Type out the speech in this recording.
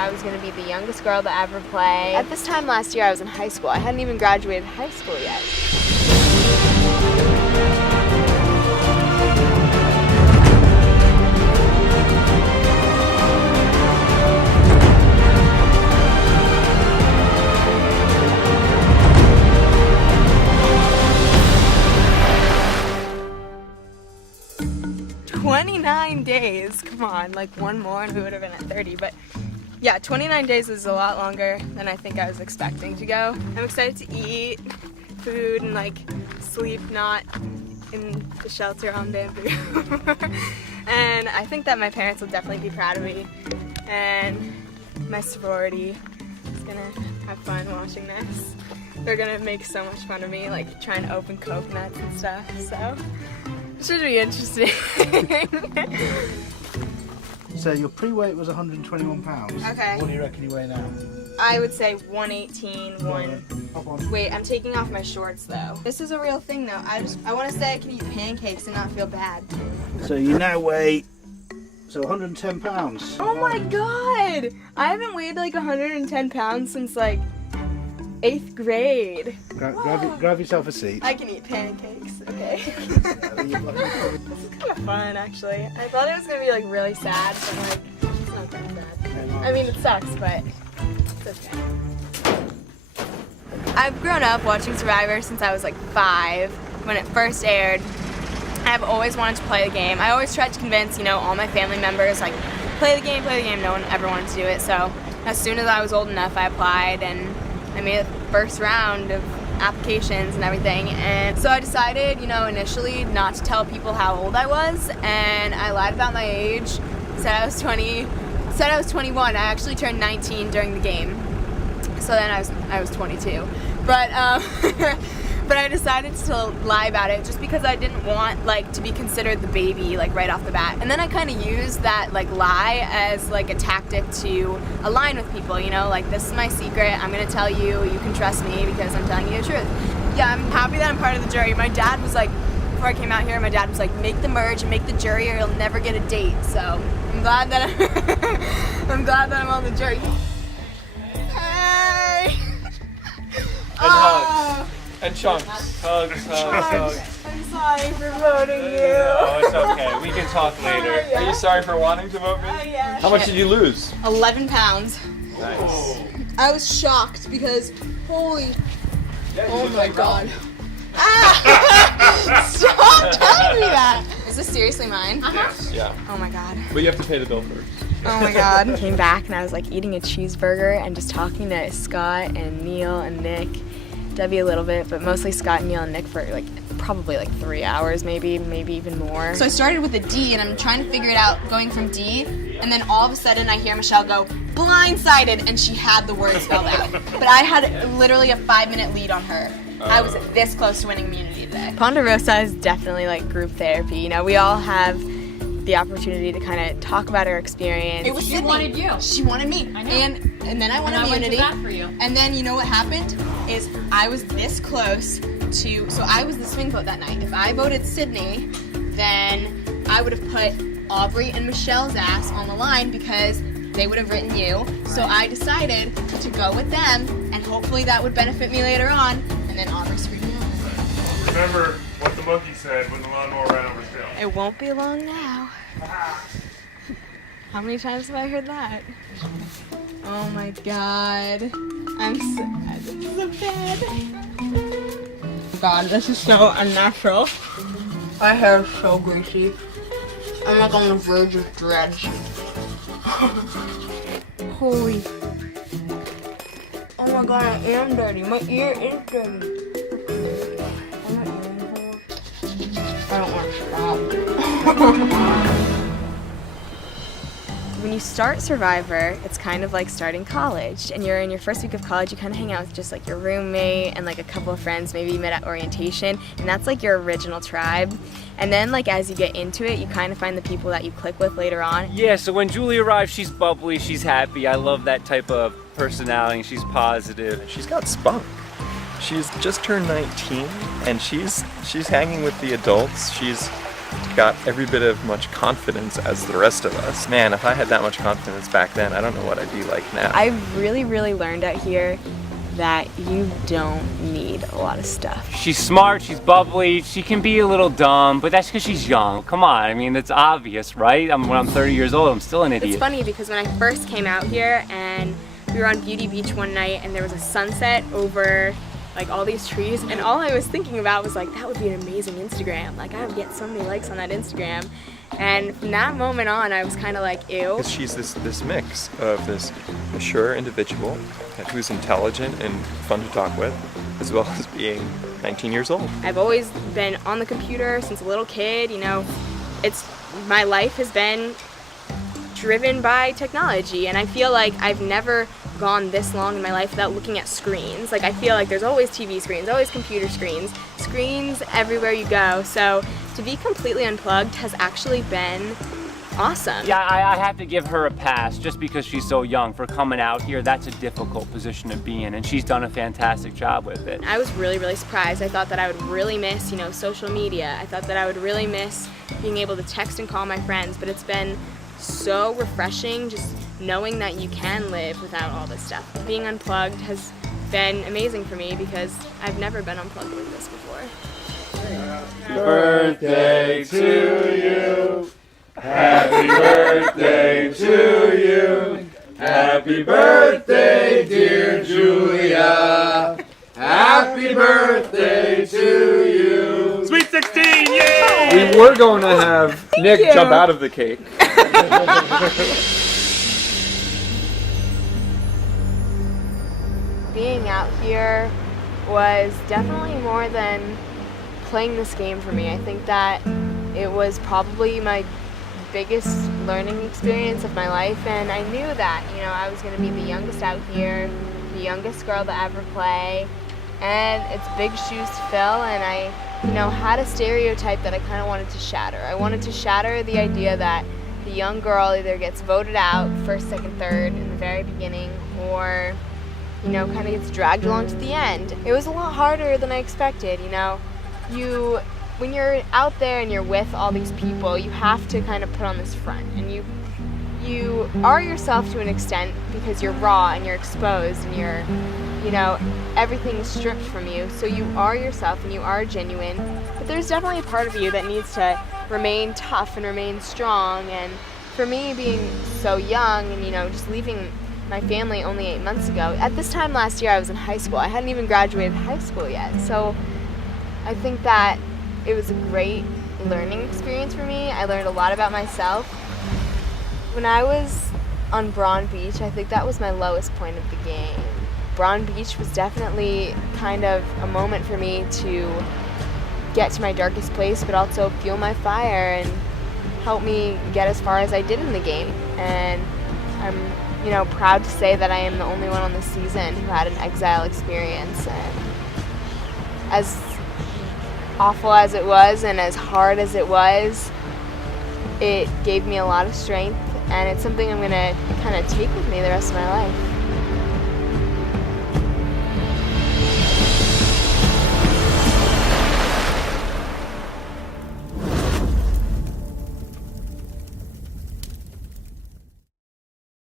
I was going to be the youngest girl to ever play. At this time last year, I was in high school. I hadn't even graduated high school yet. 29 days, come on, like one more and we would have been at 30, but yeah, 29 days is a lot longer than I think I was expecting to go. I'm excited to eat food and like sleep not in the shelter on bamboo. And I think that my parents will definitely be proud of me, and my sorority is gonna have fun watching this. They're gonna make so much fun of me, like trying to open coconuts and stuff, so it should be interesting. So your pre-weight was 121 pounds. Okay. What do you reckon you weigh now? I would say 118, Hop on. Wait, I'm taking off my shorts though. This is a real thing though. I want to say I can eat pancakes and not feel bad. So you now weigh 110 pounds. Oh my god! I haven't weighed like 110 pounds since like 8th grade. Grab yourself a seat. I can eat pancakes, okay? This is kind of fun actually. I thought it was going to be like really sad, but like, it's not that bad. I mean, it sucks, but it's okay. I've grown up watching Survivor since I was like 5, when it first aired. I've always wanted to play the game. I always tried to convince, you know, all my family members, like, play the game. No one ever wanted to do it, so as soon as I was old enough, I applied, and I made the first round of applications and everything. And so I decided, you know, initially not to tell people how old I was, and I lied about my age, said I was 20, said I was 21. I actually turned 19 during the game, so then I was 22. But but I decided to lie about it just because I didn't want like to be considered the baby like right off the bat. And then I kind of used that like lie as like a tactic to align with people, you know, like this is my secret, I'm gonna tell you, you can trust me because I'm telling you the truth. Yeah, I'm happy that I'm part of the jury. My dad was like, before I came out here, my dad was like, make the merge and make the jury or you'll never get a date. So I'm glad that I'm glad that I'm on the jury. Hey! And hugs. And chunks. Hugs. I'm sorry for voting you. No, it's okay. We can talk later. Yeah. Are you sorry for wanting to vote me? Yeah. How much did you lose? 11 pounds. Nice. I was shocked because, holy, Yeah, you oh look my like god. Robin. Ah! Stop telling me that. Is this seriously mine? Yes. Yeah. Oh my god. But you have to pay the bill first. Oh my god. Came back and I was like eating a cheeseburger and just talking to Scott and Neil and Nick. Debbie a little bit, but mostly Scott, Neil, and Nick for like probably like 3 hours, maybe even more. So I started with a D and I'm trying to figure it out going from D, and then all of a sudden I hear Michelle go, blindsided, and she had the word spelled out. But I had literally a 5-minute lead on her. I was this close to winning immunity today. Ponderosa is definitely like group therapy. You know, we all have the opportunity to kind of talk about our experience. It was She wanted you. She wanted me. I know. And then I won immunity. I went to bat for you. And then you know what happened? Is I was this close to, so I was the swing vote that night. If I voted Sydney, then I would have put Aubrey and Michelle's ass on the line because they would have written you. So I decided to go with them, and hopefully that would benefit me later on. And then Aubrey screwed me over. Remember what the monkey said when the lawnmower ran over his tail. It won't be long now. How many times have I heard that? Oh my god. I'm sad. This is so bad. God, this is so unnatural. My hair is so greasy. I'm like on the verge of dreads. Holy. Oh my god, I am dirty. My ear is dirty. I don't want to stop. When you start Survivor, it's kind of like starting college, and you're in your first week of college, you kind of hang out with just like your roommate and like a couple of friends, maybe you met at orientation, and that's like your original tribe. And then like as you get into it, you kind of find the people that you click with later on. Yeah, so when Julie arrives, she's bubbly, she's happy. I love that type of personality. She's positive. She's got spunk. She's just turned 19 and she's hanging with the adults. She's got every bit of much confidence as the rest of us. Man, if I had that much confidence back then, I don't know what I'd be like now. I've really learned out here that you don't need a lot of stuff. She's smart, she's bubbly, she can be a little dumb, but that's because she's young. Come on, I mean, that's obvious, right? When I'm 30 years old, I'm still an idiot. It's funny because when I first came out here and we were on Beauty Beach one night and there was a sunset over like all these trees, and all I was thinking about was like, that would be an amazing Instagram. Like, I would get so many likes on that Instagram. And from that moment on, I was kind of like, ew. Because she's this mix of this mature individual who's intelligent and fun to talk with, as well as being 19 years old. I've always been on the computer since a little kid, you know. My life has been driven by technology, and I feel like I've never gone this long in my life without looking at screens. Like, I feel like there's always TV screens, always computer screens everywhere you go. So to be completely unplugged has actually been awesome. Yeah, I have to give her a pass just because she's so young for coming out here. That's a difficult position to be in, and she's done a fantastic job with it. I was really surprised. I thought that I would really miss, you know, social media. I thought that I would really miss being able to text and call my friends, but it's been so refreshing just knowing that you can live without all this stuff. Being unplugged has been amazing for me because I've never been unplugged like this before. Happy birthday to you. Happy birthday to you. Happy birthday, dear Julia. Happy birthday to you. Sweet 16, yay! We were going to have Nick jump out of the cake. Being out here was definitely more than playing this game for me. I think that it was probably my biggest learning experience of my life, and I knew that, you know, I was going to be the youngest out here, the youngest girl to ever play, and it's big shoes to fill, and I, you know, had a stereotype that I kind of wanted to shatter. I wanted to shatter the idea that the young girl either gets voted out first, second, third in the very beginning, or, you know, kind of gets dragged along to the end. It was a lot harder than I expected, you know. When you're out there and you're with all these people, you have to kind of put on this front, and you are yourself to an extent because you're raw and you're exposed and you're, you know, everything's stripped from you. So you are yourself and you are genuine, but there's definitely a part of you that needs to remain tough and remain strong. And for me, being so young and, you know, just leaving my family only 8 months ago, at this time last year I was in high school. I hadn't even graduated high school yet. So I think that it was a great learning experience for me. I learned a lot about myself. When I was on Braun Beach, I think that was my lowest point of the game. Braun Beach was definitely kind of a moment for me to get to my darkest place, but also fuel my fire and help me get as far as I did in the game. And I'm, you know, proud to say that I am the only one on this season who had an exile experience. And as awful as it was and as hard as it was, it gave me a lot of strength, and it's something I'm gonna kind of take with me the rest of my life.